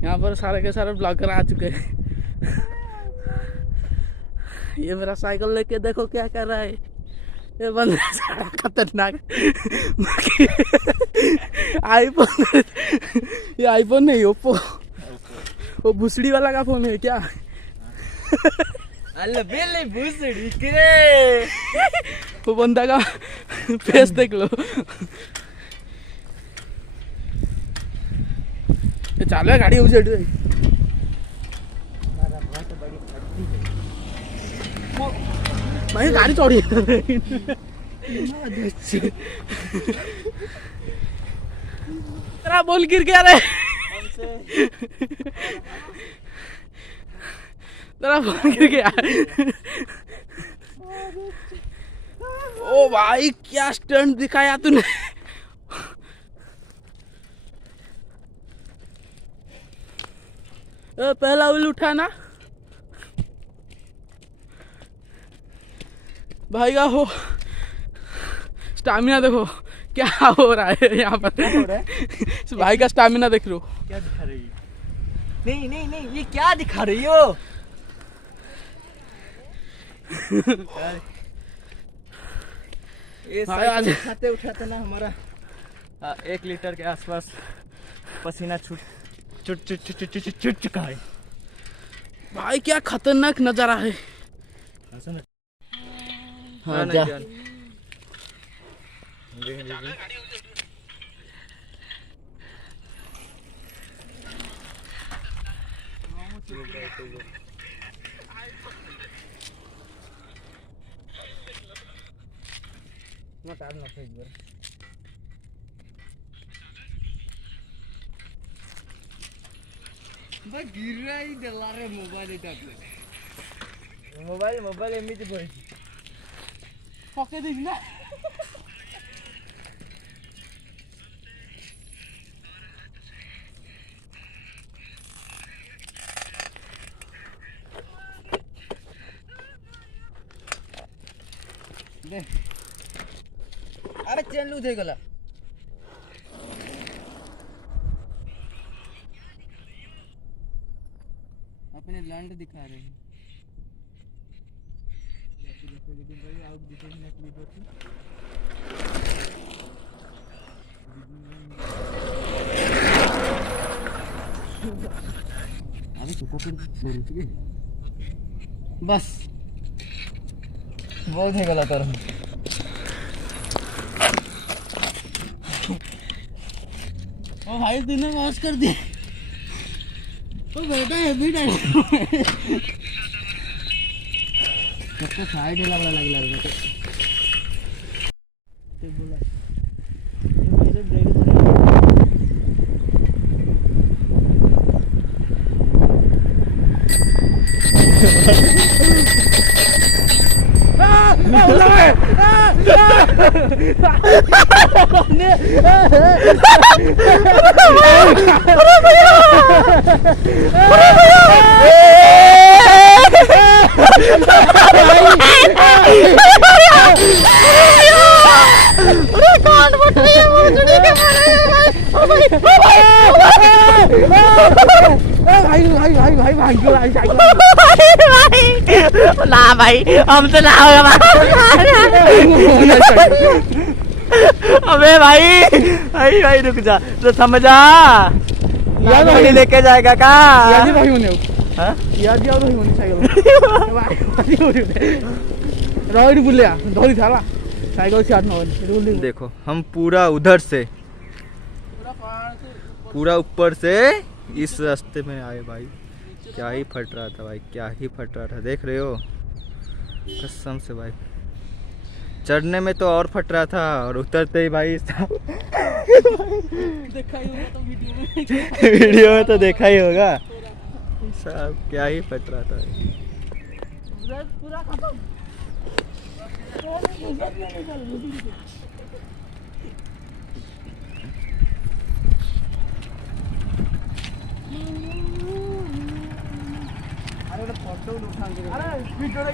यहाँ पर सारे के सारे ब्लॉगर आ चुके हैं। ये मेरा साइकिल लेके देखो क्या कर रहा है ये बंदा, सारा खतरनाक। आईफोन, ये आईफोन नहीं ओप्पो, वो भूसड़ी वाला का फोन है क्या? अल्ले भूसड़ी करे। वो बंदा का फेस देख लो। ये चालू है गाड़ी उसे भाई, गाड़ी चौड़ी तेरा बोल गिर गया रे। तेरा फोन गिर गया। ओ भाई क्या स्टंट दिखाया तूने। पहला व्हील उठा ना भाई का, हो स्टामिना देखो क्या हो रहा है यहाँ पर। भाई का स्टामिना देख लो क्या दिखा रही है। नहीं नहीं नहीं, ये क्या दिखा रही हो? ये उठाते उठाते ना हमारा 1 लीटर के आसपास पसीना छूट चुका है। भाई क्या खतरनाक नजारा है। हाँ जा। गिर ही डला रे मोबाइल एमती बही पके देख ना। अरे चेन लूज गला। अपने लैंड दिखा रहे हैं। बस बहुत है गला तर। ओ भाई तूने वॉश कर दी। ओ बेटा हेवी डाल। सबको साइड लगा लग तो बोला मेरे ब्रेक ना भाई हमसे ना होगा। अबे भाई भाई रुक जा तो समझा। यार लेके जाएगा का यार भाई होने हां यार दिया भाई होने साइकिल रोड बुलिया धोरी थाला साइकिल से आना होने। देखो हम पूरा उधर से पूरा ऊपर से इस रास्ते में आए भाई। क्या ही फट रहा था भाई, क्या ही फट रहा था। देख रहे हो कसम से भाई। चढ़ने में तो और फट रहा था और उतरते ही भाई देखा ही होगा तो वीडियो में तो देखा ही होगा सब। क्या ही फट रहा था पूरा खत्म। अरे फोटो उठा के अरे वीडियो के